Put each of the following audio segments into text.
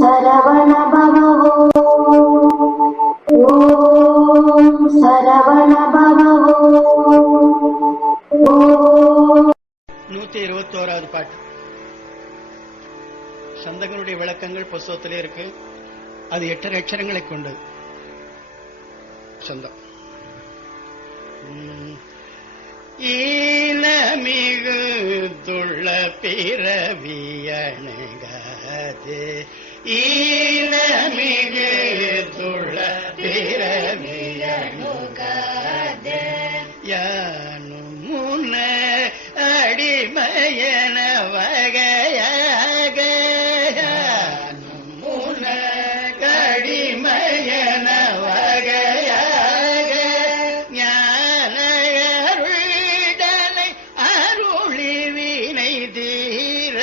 சரவண பவோ ஓம் சரவண பவோ. 121வது பாட்டு. சந்தங்களுடைய விளக்கங்கள் புஸ்தகத்திலே இருக்கு. அது 8 அட்சரங்களை கொண்டது. சந்தம் ஈனமிகு துள்ள பிறவியணுகாதே, ஈனமிகு துள்ள பிறவியணுகாதே, யானும் முன்ன அடிமையன வகையாக, யானும் முன்ன அடிமையன வகையாக, ஞான அருள்தலை அருளி வினை தீர,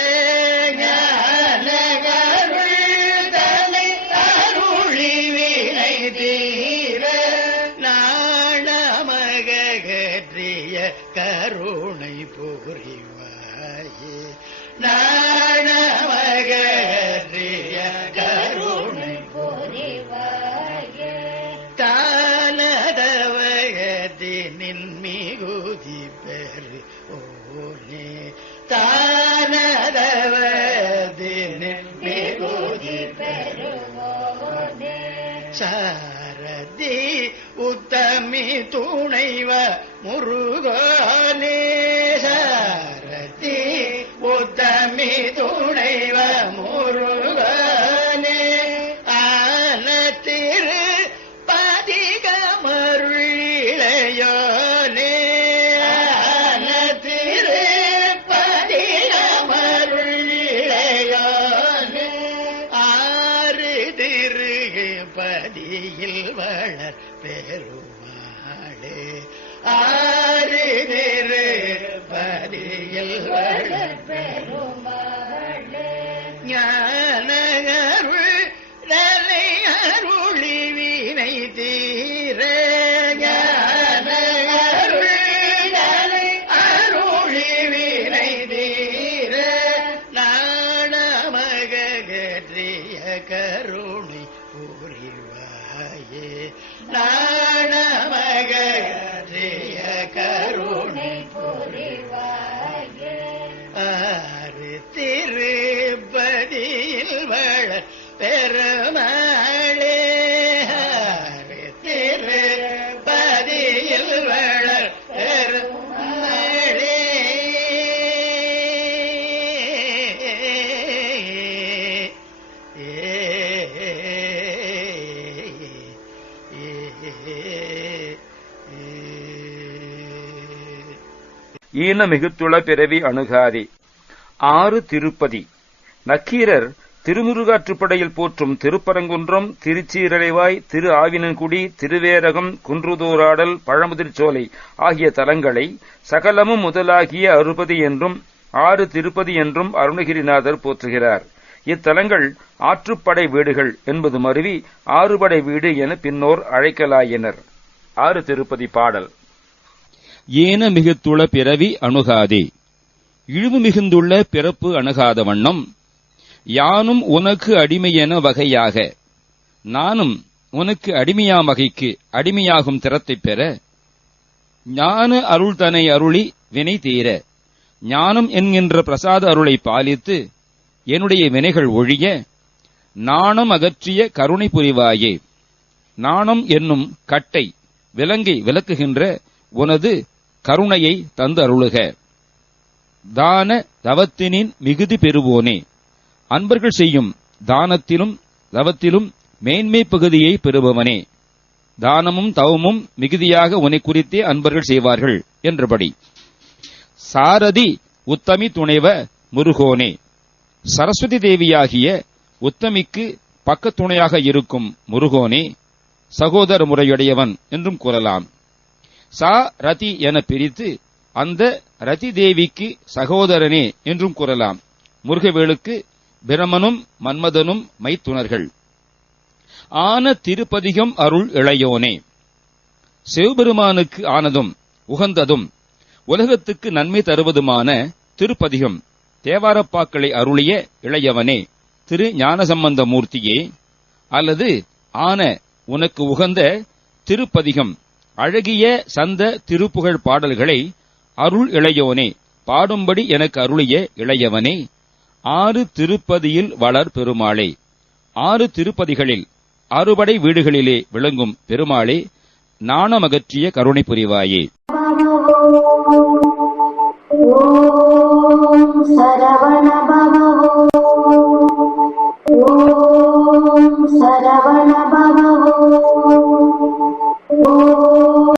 ஞான அருள்தலை அருளி வினை தீர, நாணமகற்றிய கருணை புரிவாயே, நாணமகற்றிய கருணை புரிவாயே, தானதவகதினின் மிகுதி பெரு ஓனே, தானதவதினின் மிகுதி பெருவோனே, சாரதி உத்தமி துணைவ முருகனே, சாரதி உத்தமி துணைவ முருகனே, ஆன திரு பதிகமருளிளையோனே, ஆன திரு பதிகமருளிளையோனே, ஆறு திரு பதியில் வளர் பெருமாளே, ஆறு திரு பதியில் வளர் பெருமாளே, ஞான அருள் தலை அருளி வினை தீர, ஞான அருள் தலை அருளி வினை தீர, நாணமகற்றிய கருணை புரிவாயே, நாணமகற்றிய கருணை புரிவாயே, ஆறு திருப்பதியில் வளர் பெருமாளே, ஆறு திருப்பதியில் வளர் பெருமாளே, ஈன மிகுத்துள பிறவி அணுகாதே. 6 திருப்பதி. நக்கீரர் திருமுருகாற்றுப்படையில் போற்றும் திருப்பரங்குன்றம், திருச்சீரலைவாய், திரு ஆவினன்குடி, திருவேரகம், குன்றுதூராடல், பழமுதிர்ச்சோலை ஆகிய தலங்களை சகலமும் முதலாகிய 60 என்றும் 6 திருப்பதி என்றும் அருணகிரிநாதர் போற்றுகிறார். இத்தலங்கள் ஆற்றுப்படை வீடுகள் என்பது மருவி 6 படை வீடு என பின்னோர் அழைக்கலாயினர். 6 திருப்பதி பாடல். ஏன மிகுத்துள பிறவி அணுகாதே. இழிவு மிகுந்துள்ள பிறப்பு அணுகாத வண்ணம், யானும் உனக்கு அடிமையென வகையாக, நானும் உனக்கு அடிமையாம் வகைக்கு அடிமையாகும் திறத்தைப் பெற, ஞான அருள்தனை அருளி வினை தீர, ஞானம் என்கின்ற பிரசாத அருளை பாலித்து என்னுடைய வினைகள் ஒழிய, நாணம் அகற்றிய கருணை புரிவாயே. நாணம் என்னும் கட்டை விலங்கை விலக்குகின்ற உனது கருணையை தந்து அருளுக. தான தவத்தினின் மிகுதி பெறுவோனே. அன்பர்கள் செய்யும் தானத்திலும் தவத்திலும் மேன்மை பகுதியை பெறுபவனே. தானமும் தவமும் மிகுதியாக உன்னை குறித்தே அன்பர்கள் செய்வார்கள் என்றபடி. சாரதி உத்தமி துணைவ முருகோனே. சரஸ்வதி தேவியாகிய உத்தமிக்கு பக்கத்துணையாக இருக்கும் முருகோனே, சகோதர முறையுடையவன் என்றும் கூறலாம். சா ரதி என பிரித்து அந்த ரதி தேவிக்கு சகோதரனே என்றும் கூறலாம். முருகவேளுக்கு பிரமனும் மன்மதனும் மைத்துணர்கள். ஆன திருப்பதிகம் அருள் இளையோனே. சிவபெருமானுக்கு ஆனதும் உகந்ததும் உலகத்துக்கு நன்மை தருவதுமான திருப்பதிகம் தேவாரப்பாக்களை அருளிய இளையவனே, திரு ஞானசம்பந்த மூர்த்தியே, அல்லது ஆன உனக்கு உகந்த திருப்பதிகம் அழகிய சந்த திருப்புகழ் பாடல்களை அருள் இளையோனே பாடும்படி எனக்கு அருளிய இளையவனே, 6 திருப்பதியில் வளர் பெருமாளே, 6 திருப்பதிகளில் அறுபடை வீடுகளிலே விளங்கும் பெருமாளே, நாணமகற்றிய கருணை புரிவாயே. ஓம்